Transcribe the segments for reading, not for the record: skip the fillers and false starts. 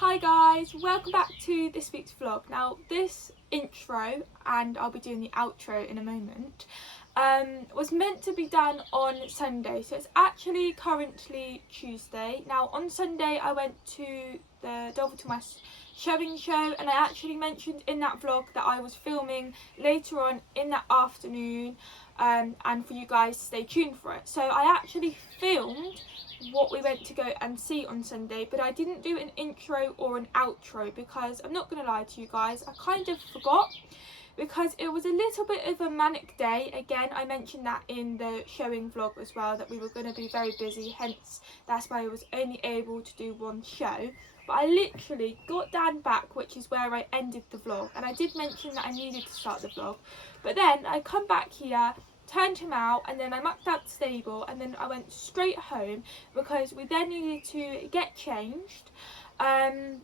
Hi guys, welcome back to this week's vlog. Now this intro, and I'll be doing the outro in a moment, was meant to be done on Sunday, so it's actually currently Tuesday. Now on Sunday I went to the Dolverton West showing show, and I actually mentioned in that vlog that I was filming later on in that afternoon, and for you guys to stay tuned for it. So I actually filmed what we went to go and see on Sunday, but I didn't do an intro or an outro because I'm not going to lie to you guys, I kind of forgot because it was a little bit of a manic day. Again, I mentioned that in the showing vlog as well, that we were going to be very busy, hence that's why I was only able to do one show. But I literally got Dan back, which is where I ended the vlog, and I did mention that I needed to start the vlog, but then I come back here, turned him out, and then I mucked out the stable, and then I went straight home because we then needed to get changed, and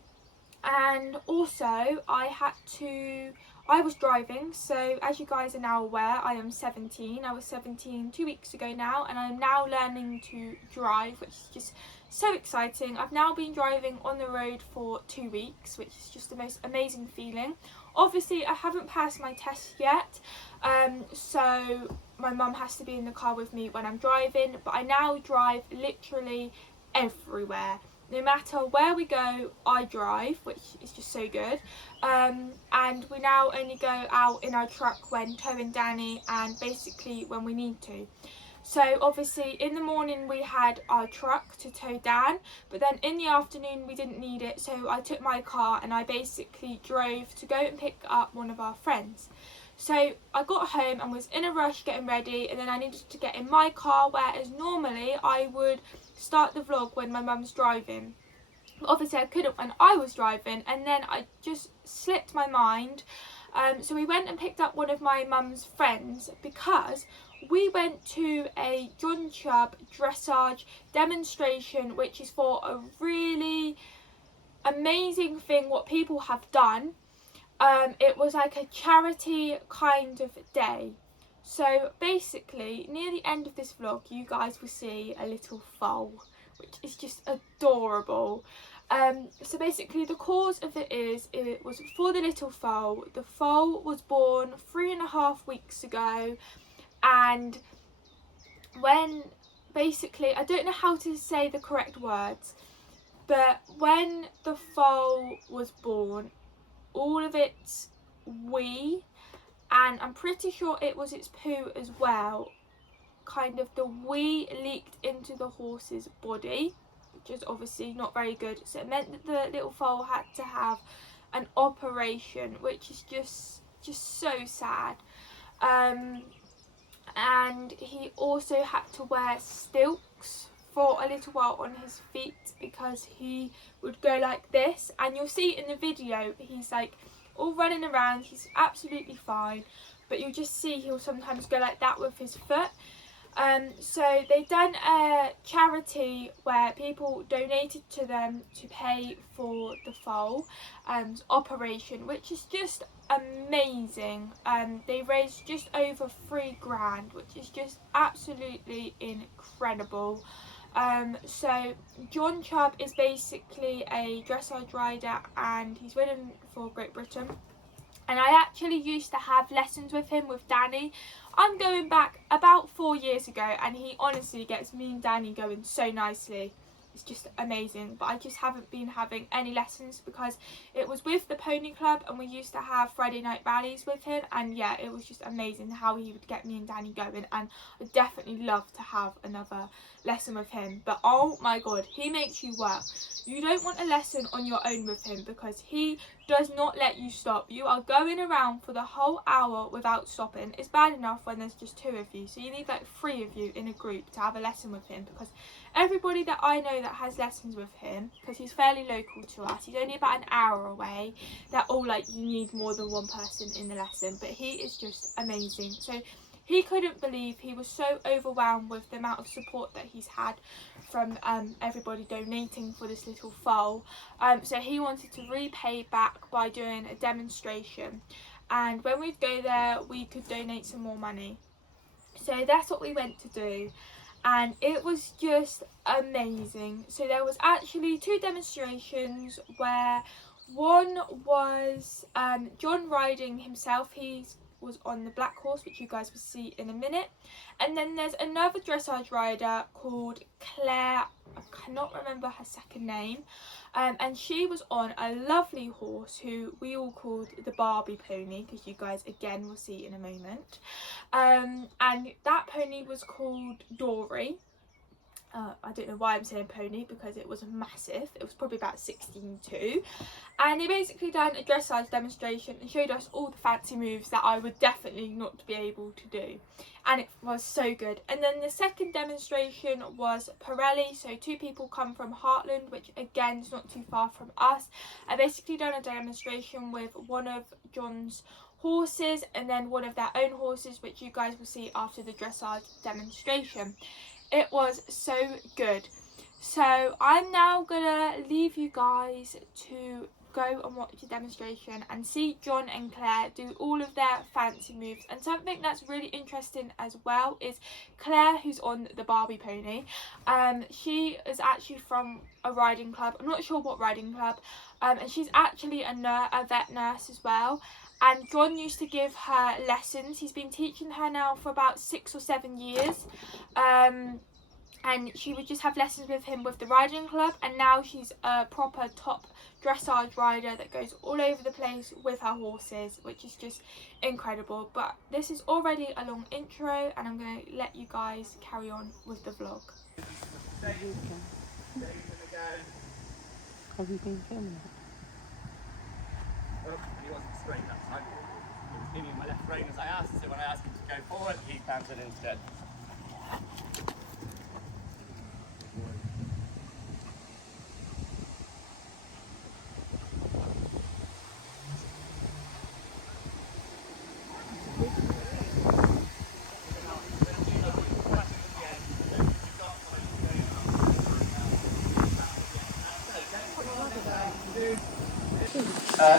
also I was driving. So as you guys are now aware, I am 17. I was 17 2 weeks ago now, and I'm now learning to drive, which is just so exciting. I've now been driving on the road for 2 weeks, which is just the most amazing feeling. Obviously I haven't passed my test yet, so my mum has to be in the car with me when I'm driving, but I now drive literally everywhere. No matter where we go, I drive, which is just so good. And we now only go out in our truck when towing Danny, and basically when we need to. So obviously in the morning we had our truck to tow Dan, but then in the afternoon we didn't need it, so I took my car and I basically drove to go and pick up one of our friends. So I got home and was in a rush getting ready, and then I needed to get in my car, whereas normally I would start the vlog when my mum's driving. But obviously I couldn't when I was driving, and then I just slipped my mind. So we went and picked up one of my mum's friends because we went to a John Chubb dressage demonstration, which is for a really amazing thing what people have done. It was like a charity kind of day. So basically near the end of this vlog you guys will see a little foal, which is just adorable. So basically the cause of it was for the little foal. The foal was born 3.5 weeks ago, and when basically, I don't know how to say the correct words, but when the foal was born, all of its wee, and I'm pretty sure it was its poo as well, kind of the wee leaked into the horse's body, which is obviously not very good. So it meant that the little foal had to have an operation, which is just so sad. And he also had to wear stilts for a little while on his feet because he would go like this, and you'll see in the video he's like all running around, he's absolutely fine, but you'll just see he'll sometimes go like that with his foot. So they done a charity where people donated to them to pay for the foal operation, which is just amazing. They raised just over £3,000, which is just absolutely incredible. So John Chubb is basically a dressage rider, and he's ridden for Great Britain. And I actually used to have lessons with him with Danny. I'm going back about 4 years ago, and he honestly gets me and Danny going so nicely. It's just amazing, but I just haven't been having any lessons because it was with the pony club, and we used to have Friday night rallies with him, and yeah, it was just amazing how he would get me and Danny going, and I'd definitely love to have another lesson with him. But oh my god, he makes you work. You don't want a lesson on your own with him because he does not let you stop. You are going around for the whole hour without stopping. It's bad enough when there's just 2 of you, so you need like 3 of you in a group to have a lesson with him, because everybody that I know that has lessons with him, because he's fairly local to us, he's only about an hour away, they're all like, you need more than 1 person in the lesson. But he is just amazing. So he couldn't believe, he was so overwhelmed with the amount of support that he's had from everybody donating for this little foal. So he wanted to repay back by doing a demonstration, and when we'd go there we could donate some more money. So that's what we went to do. and it was just amazing. So there was actually 2 demonstrations where one was John riding himself. He was on the black horse, which you guys will see in a minute. And then there's another dressage rider called Claire. I cannot remember her second name. And she was on a lovely horse who we all called the Barbie pony, because you guys again will see in a moment. And that pony was called Dory. I don't know why I'm saying pony, because it was massive. It was probably about 16'2". And they basically done a dressage demonstration and showed us all the fancy moves that I would definitely not be able to do. And it was so good. And then the second demonstration was Pirelli. So 2 people come from Heartland, which again is not too far from us. I basically done a demonstration with one of John's horses and then one of their own horses, which you guys will see after the dressage demonstration. It was so good. So I'm now gonna leave you guys to go and watch the demonstration and see John and Claire do all of their fancy moves. And something that's really interesting as well is Claire, who's on the Barbie pony. She is actually from a riding club. I'm not sure what riding club. And she's actually a vet nurse as well. And John used to give her lessons. He's been teaching her now for about 6 or 7 years. And she would just have lessons with him with the riding club, and now she's a proper top dressage rider that goes all over the place with her horses, which is just incredible. But this is already a long intro, and I'm going to let you guys carry on with the vlog. Have you been filming it? Well, he wasn't straight that time. He was leaning my left rein as I asked, so when I asked him to go forward, he canted instead.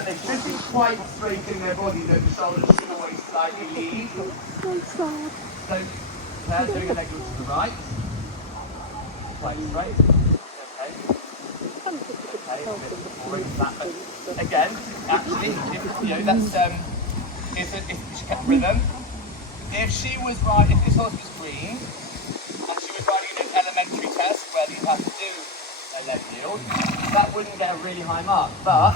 They should be quite straight in their body, though the shoulders should always slightly lead. So, they're doing a leg look to the right. Quite straight. Okay. Okay, a bit more into that. But again, actually, if she kept rhythm. If she was riding, if this horse was green, and she was riding an elementary test where you'd have to do a leg yield, that wouldn't get a really high mark. But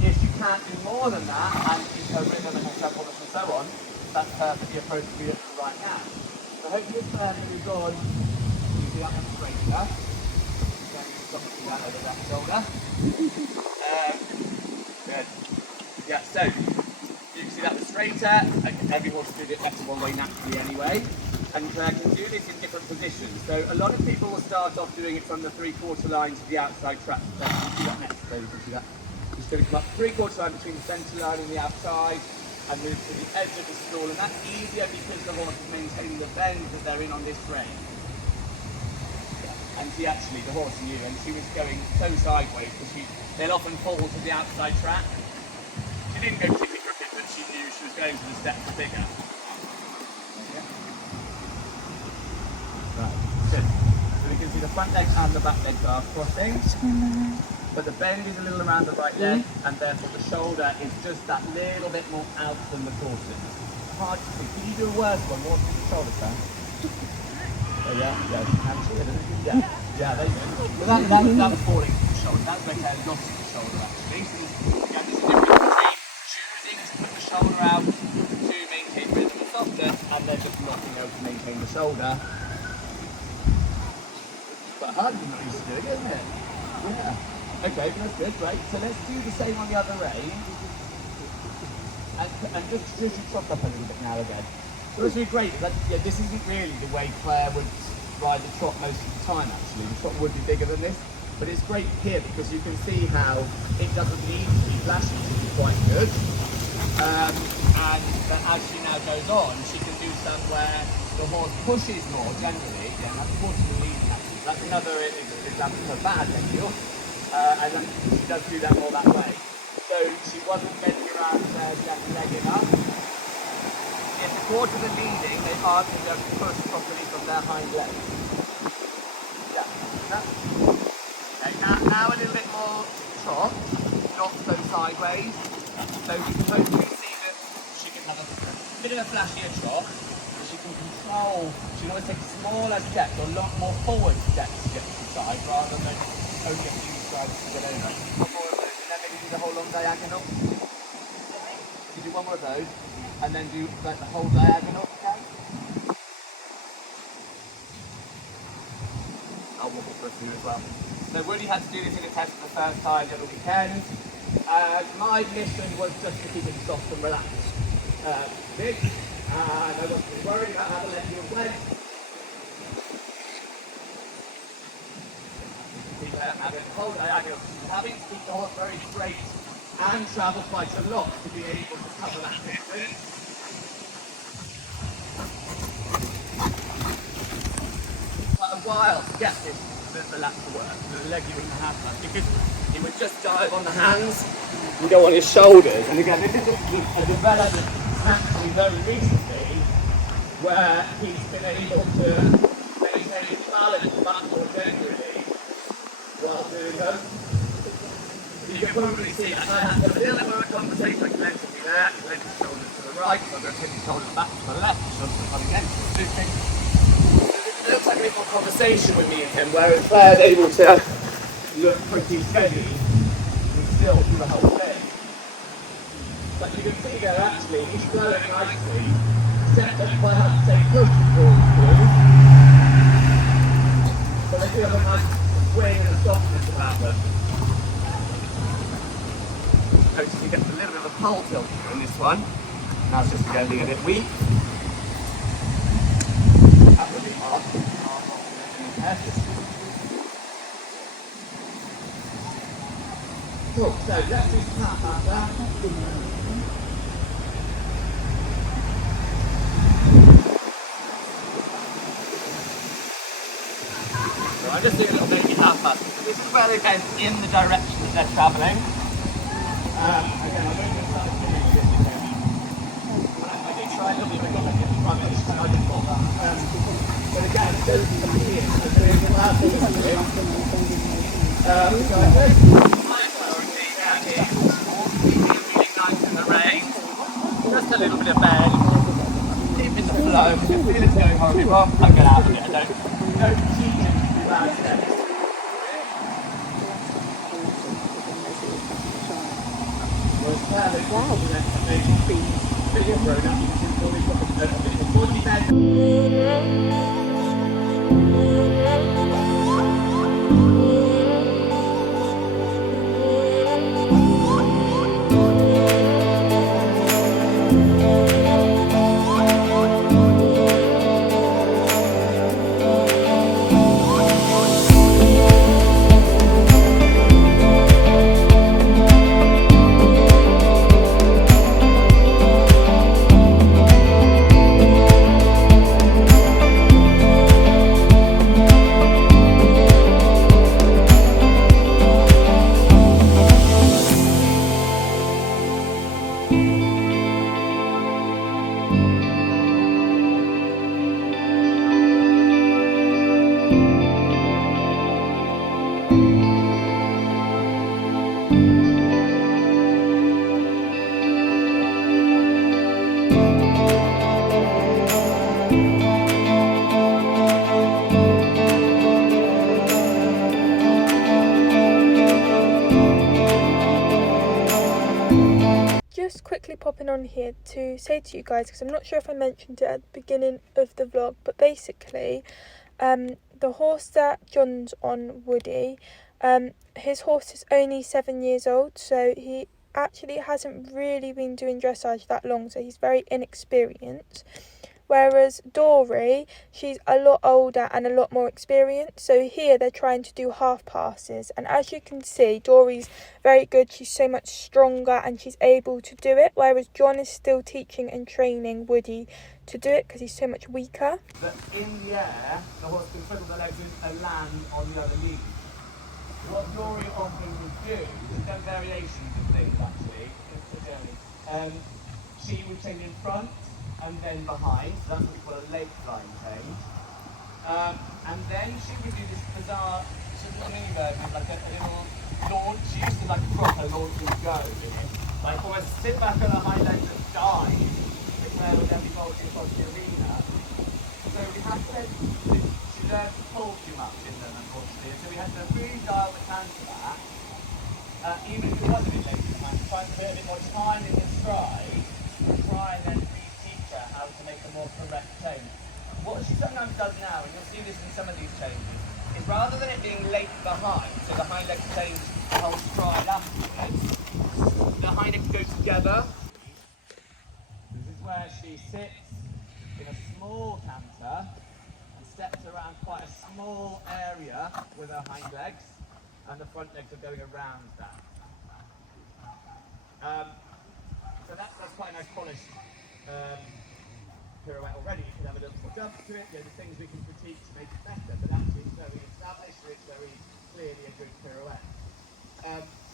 if she can't do more than that and keep her rhythm and her suppleness and so on, that's perfectly appropriate right now. So hopefully it's fairly moved on. You do that much straighter. Then you stop to do that over that shoulder. Good. Yeah, so you can see that was straighter. Every horse did it better one way naturally anyway. And can do this in different positions. So a lot of people will start off doing it from the 3/4 line to the outside track. So you can see that next, so you can see that. It's going to come up 3/4 line between the centre line and the outside and move to the edge of the stall, and that's easier because the horse is maintaining the bend that they're in on this rein. Yeah. And she actually, the horse knew, and she was going so sideways because they'll often fall to the outside track. She didn't go tippy crooked, but she knew she was going to the steps bigger. Yeah. Right, good. So we can see the front leg and the back leg are crossing. But the bend is a little around the right leg, and therefore the shoulder is just that little bit more out than the torso. Hard to see. Can you do a worse one? What's the shoulder turn? Oh yeah, yeah, you can see it, isn't it? Yeah, there you go. Well, that was falling to the shoulder. That's where Claire lost the shoulder actually. So again, there's a difference between choosing to put the shoulder out to maintain rhythm and softness, and then just not being able to maintain the shoulder. It's quite hard if you're not used to doing it, isn't it? Yeah. Okay, that's good, great. So let's do the same on the other rein. And just chop up a little bit now again. So it's really great. Yeah, this isn't really the way Claire would ride the trot most of the time, actually. The trot would be bigger than this. But it's great here because you can see how it doesn't need to be flashy to be quite good. And then as she now goes on, she can do some where the horse pushes more generally. Yeah, that's horse the leading actually. That's another example of a bad leg yield. And then she does do that all that way. So she wasn't bending around left leg enough. If the quarters are leading, they aren't going to be able to push properly from their hind leg. Okay, now a little bit more trot, not so sideways. So you can hopefully see that she can have a bit of a flashier trot. She can control, she can always take smaller steps, or a lot more forward steps to get to the side, rather than only a few strides to get over. One more of those, and then maybe do the whole long diagonal. You do one more of those, and then do like the whole diagonal, okay? I'll walk it for a few as well. So Woody had to do this in a test for the first time the other weekend. My mission was just to keep it soft and relaxed. Big, and I wasn't really worried about how the leg went. Hold diagonal. Having to keep the horse very straight and travel quite a lot to be able to cover that distance. Quite a while to get the lap to work, the leg you wouldn't have that, because he would just dive on the hands and go on his shoulders. And again, this is a development actually very recently where he's been able to maintain his balance much more generally while doing them. You can probably see that I had a little bit more conversation like mentally there. He lent his shoulders to the right, so I'm going to take his shoulders back to the left, shoulders to the again. It looks like a little conversation with me and him, whereas Claire's able to look pretty steady and still do the whole thing. But you can see there actually, he's flowing nicely, except that if I have to say push before he's through. But they do have a nice swing and a softness about them. Notice he gets a little bit of a pole tilt in this one. Now it's just getting a bit weak. That would be hard. Cool, so let's do some tap after. So I'm just doing a little baby half pass. This is where they go in the direction that they're travelling. Again, I don't think that's doing this again. I did try a little bit, but I got like it right, I didn't got that. But again, it goes to here, and doing the last thing I'm doing. So I think my priority is really nice in the rain. Just a little bit of bend. Keep in the flow. If you feel it's going horribly wrong, I'll get out of it. I don't teach him to do bad steps. Wow. Just quickly popping on here to say to you guys, because I'm not sure if I mentioned it at the beginning of the vlog, but basically the horse that John's on, Woody, his horse is only 7 years old, so he actually hasn't really been doing dressage that long, so he's very inexperienced. Whereas Dory, she's a lot older and a lot more experienced. So here they're trying to do half passes. And as you can see, Dory's very good. She's so much stronger and she's able to do it. Whereas John is still teaching and training Woody to do it because he's so much weaker. But in the air, the horse can twiddle the legs and land on the other knee. What Dory often would do, there's no variations of things actually, in the journey. She would change in front and then behind, so that's what we call a leg line change. And then she would do this bizarre, she's a little mini version, like a little launch. She used to like a proper launch and go in it. Like almost sit back on her hind legs and dive, which would then be bolting across the arena. So we had to, she learned to pull too much in them, unfortunately. So we had to really dial the can to that. Even if it wasn't in later time, try and put a bit more time in the stride, try and then re-teach her how to make a more correct change. What she sometimes does now, and you'll see this in some of these changes, is rather than it being late behind, so the hind legs change the whole stride afterwards, the hind legs go together. This is where she sits in a small canter and steps around quite a small area with her hind legs, and the front legs are going around that. So that's quite a nice polished pirouette already. You can have a little more jump to it, there's things we can critique to make it better, but actually it's very established, it's very clearly a good pirouette.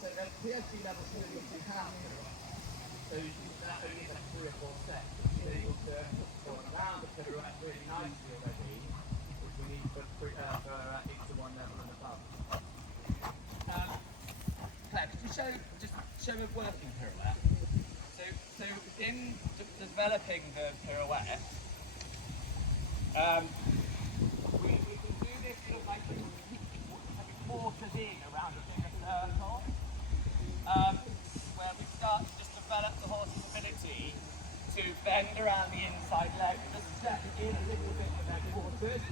So at PhD level, she's only got 2 half pirouettes. So that only needs like 3 or 4 sets. She's able to go around the pirouette really nicely already, which we need for into 1 level and above. Claire, could you show a working pirouette? So in developing the pirouette, we can do this sort of like quarters in around a bigger circle, where we start to just develop the horse's ability to bend around the inside leg and just step in a little bit with their quarters.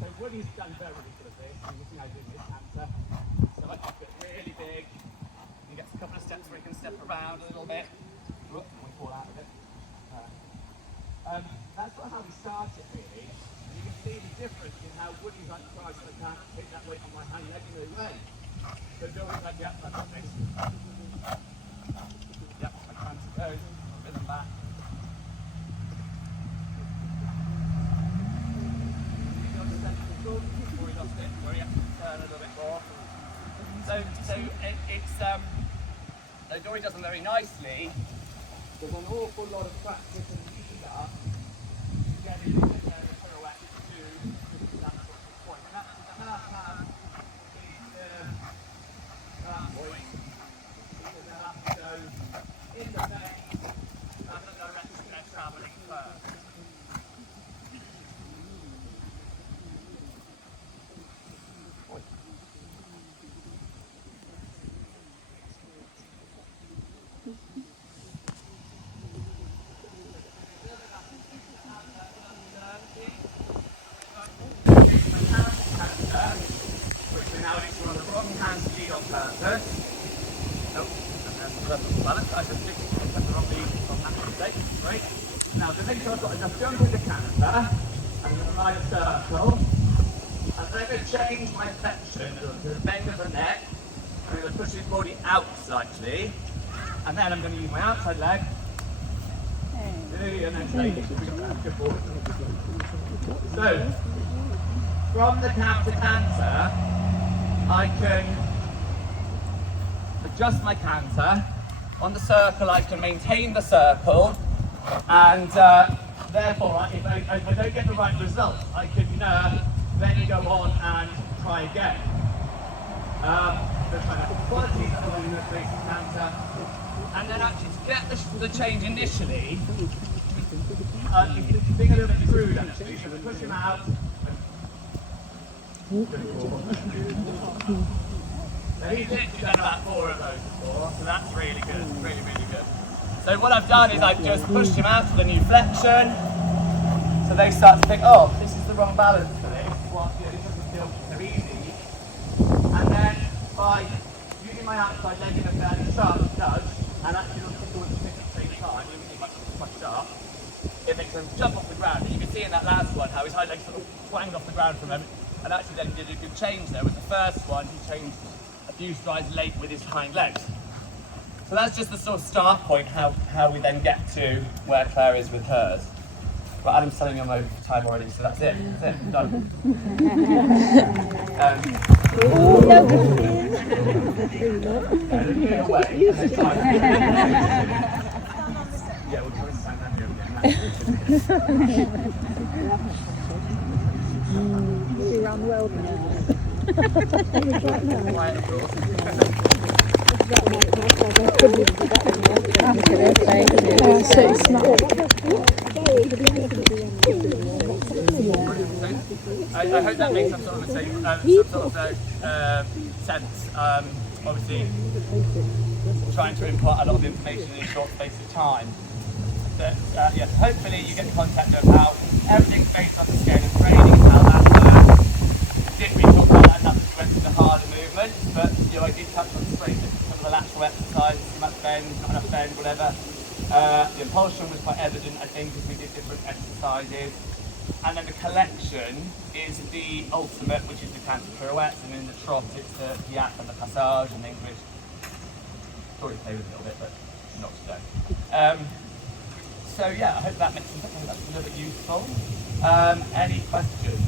So Woody's done very good at this, and you see how I do this canter. So I just get really big, he gets a couple of steps where he can step around a little bit. Whoop, we fall out of it. That's sort of how we start it really. And you can see the difference in how Woody's like tries to take that weight on my hind leg in the way. So Dory's like, yep, that's like this. Yep, my canter goes, rhythm back. Before he lost it, where he has to turn a little bit more. So Dory does them very nicely. There's an awful lot of practice and lead up getting the pirouette to that sort of point. And that's the half is that point. Because they'll have to go in the vein and the direction they're travelling first. Balance. I just picked the wrong lead on that mistake. Great. Now to make sure I've got enough jump in the canter, I'm going to ride a circle. And then I'm going to change my flexion to the bend of the neck. I'm going to push his body out slightly. And then I'm going to use my outside leg. And then shake it. Good ball. So, from the cab to canter, I can adjust my canter. On the circle, I can maintain the circle, and therefore, if I don't get the right result, I can then go on and try again. The qualities that I'm in the basic canter, and then actually to get the change initially, it's being a little bit crude actually. So we push him out. So he's literally done about 4 of those before, so that's really good, really, really good. So what I've done is I've just pushed him out to the new flexion, so they start to think, oh, this is the wrong balance for this, well, this doesn't feel so easy. And then by using my outside leg in a fairly sharp nudge, and actually not towards the pick at the same time, using much sharp, it makes them jump off the ground. And you can see in that last one how his hind legs sort of twanged off the ground from him, and actually then did a good change there. With the first one, he changed a few strides late with his hind legs. So that's just the sort of start point, how we then get to where Claire is with hers. But Adam's telling me I'm over time already, so that's it. That's it, done. Yeah, we'll try to stand that here again. you around the world now. Quiet applause. So smart. I hope that makes some sort of sense. Obviously, trying to impart a lot of information in a short space of time. But yes, hopefully you get the concept of how everything's based on the scale of training and how that works. Didn't really talk about that enough as we went through the harder movements, but I did touch on some of the lateral exercises, too much bend, not enough bend, whatever. The impulsion was quite evident, I think, as we did different exercises. And then the collection is the ultimate, which is the canter pirouettes, and in the trot it's the piat and the passage in English. Sorry to play with it a little bit, but not today. So yeah, I hope that makes sense. I hope that's a little bit useful. Any questions?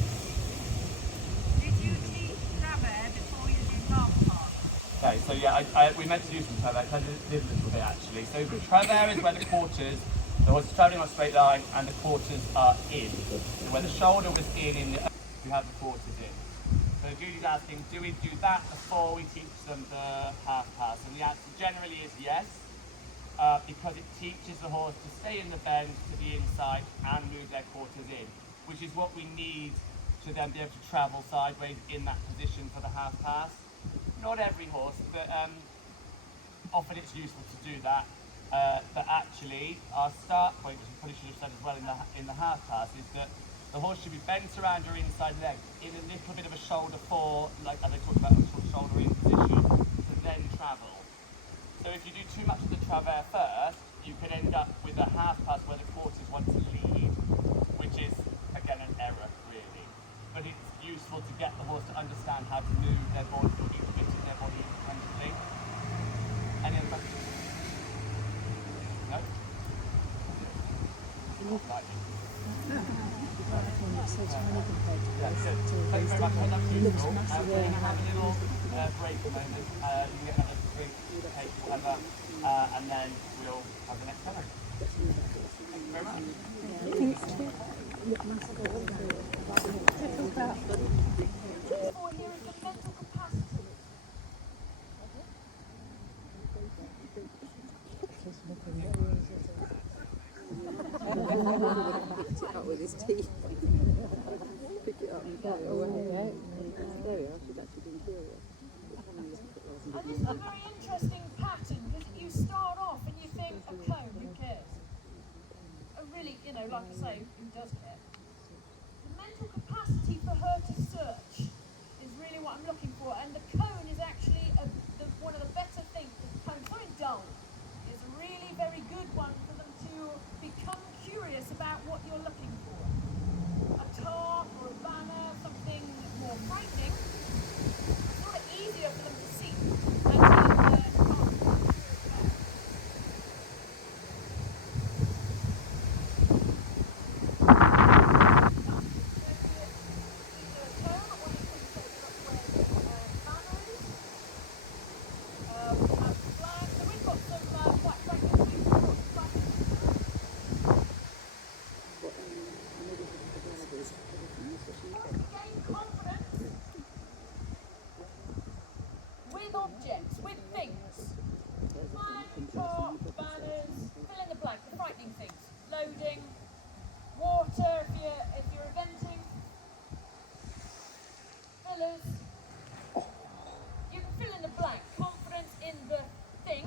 Did you teach travers before you did half part? Okay, so yeah, we meant to do some travers. I did a little bit actually. So the travers is where the quarters, the horse is travelling on a straight line and the quarters are in. So where the shoulder was in you have the quarters in. So Judy's asking, do we do that before we teach them the half pass? And the answer generally is yes, because it teaches the horse to stay in the bend to the inside and move their quarters in, which is what we need to then be able to travel sideways in that position for the half pass. Not every horse, but often it's useful to do that. But actually, our start point, which I probably should have said as well in the half pass, is that the horse should be bent around your inside leg in a little bit of a shoulder four, like as I talked about, a sort of shoulder in position, to then travel. So if you do too much of the travers first, you can end up with a half pass where the quarters want to lead, which is again an error really. But it's useful to get the horse to understand how to move their body, into their body independently. Any other questions? No? Yeah, good. Thank you very much. That's useful. We're going to have a little break a moment. You can get another drink, cake, whatever, and then we'll have the next demo. Thank you very much. For here is the mental capacity. Out with his teeth. Pick it up and throw it away. There we are, she's actually been curious. And this is a very interesting pattern because you start off and you think a comb, who cares? Really, like I say, who does care? The mental capacity for her to search is really what I'm looking for, and the cone is actually one of the better things. The cone's very dull. It's a really very good one for them to become curious about what you're looking for. A tarp or a banner, something more frightening. It's sort of easier for them to see. With objects, with things. Flag, top, banners, fill in the blank, the frightening things. Loading, water if you're eventing, fillers. You can fill in the blank. Confidence in the thing.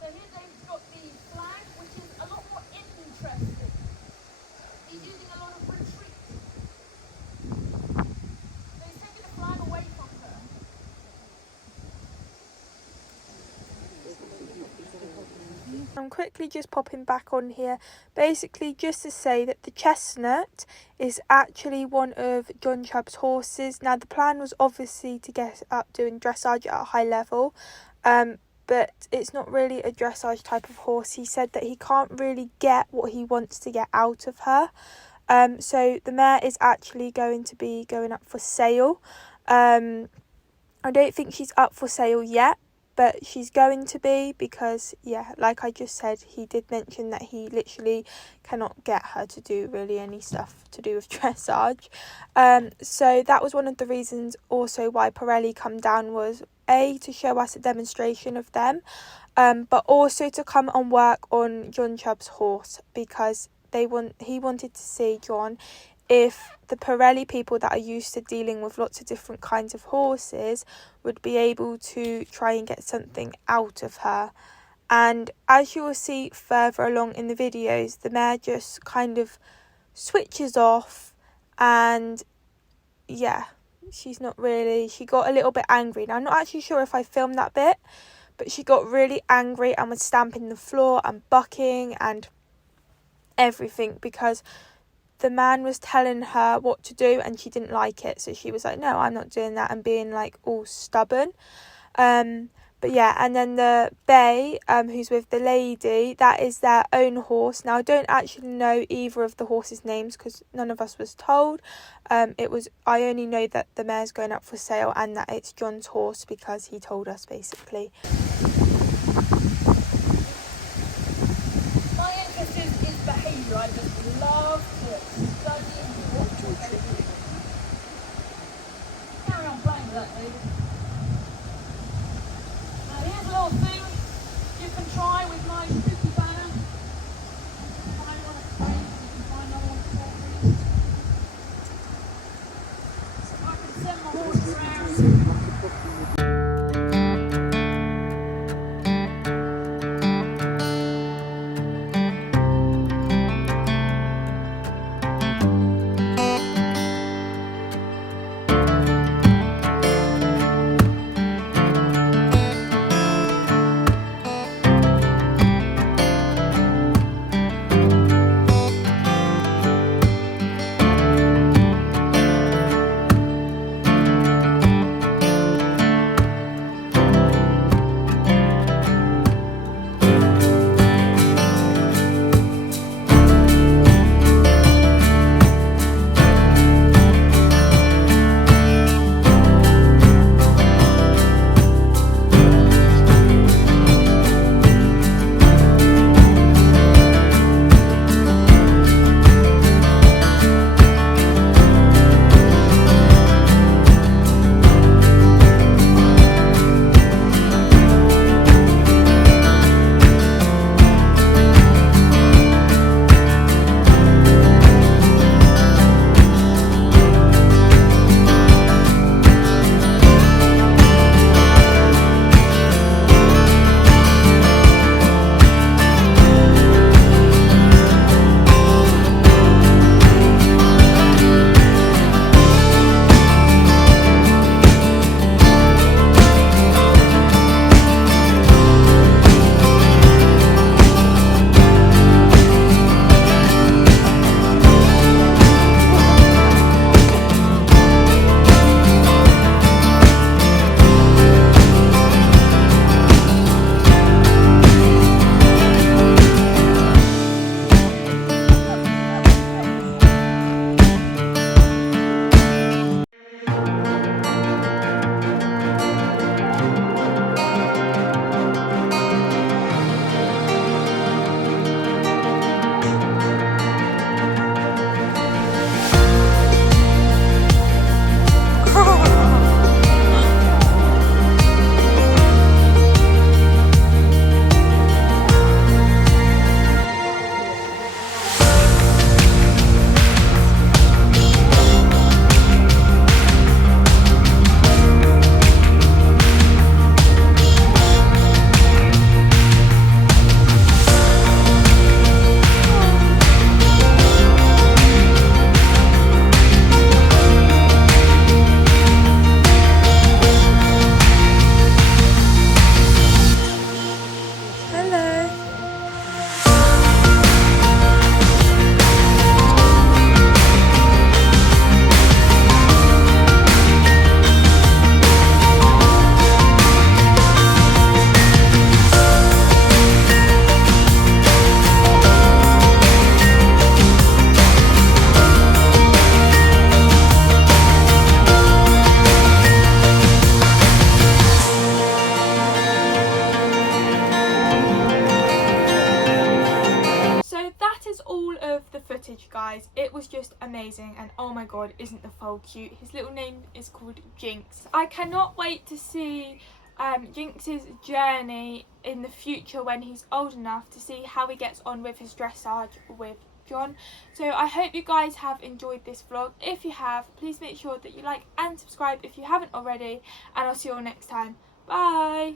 So here David's got the flag, which is a lot more interesting. He's using a lot of retreat. So he's taking the flag away from her. I'm quickly just popping back on here, basically just to say that the chestnut is actually one of John Chubb's horses. Now the plan was obviously to get up doing dressage at a high level, but it's not really a dressage type of horse. He said that he can't really get what he wants to get out of her. So the mare is actually going to be going up for sale. I don't think she's up for sale yet, but she's going to be, because yeah, like I just said, he did mention that he literally cannot get her to do really any stuff to do with dressage. So that was one of the reasons also why Pirelli come down, was to show us a demonstration of them, but also to come and work on John Chubb's horse, because he wanted to see John if the Pirelli people that are used to dealing with lots of different kinds of horses would be able to try and get something out of her. And as you will see further along in the videos, the mare just kind of switches off, and yeah, she got a little bit angry. Now, I'm not actually sure if I filmed that bit, but she got really angry and was stamping the floor and bucking and everything, because the man was telling her what to do and she didn't like it. So she was like, no, I'm not doing that, and being like all stubborn. But yeah, and then the bay, who's with the lady, that is their own horse. Now, I don't actually know either of the horses' names because none of us was told. I only know that the mare's going up for sale and that it's John's horse because he told us, basically. My interest is behaviour. I just love to study and watch it. Carry on playing with that, David. Now here's a little thing you can try with my spooky banner. Find one at Spain, you can find another one at Salisbury. I can send my horse around. guys. It was just amazing, and oh my god, isn't the foal cute? His little name is called Jinx. I cannot wait to see Jinx's journey in the future when he's old enough, to see how he gets on with his dressage with John. So I hope you guys have enjoyed this vlog. If you have, please make sure that you like and subscribe if you haven't already, and I'll see you all next time. Bye.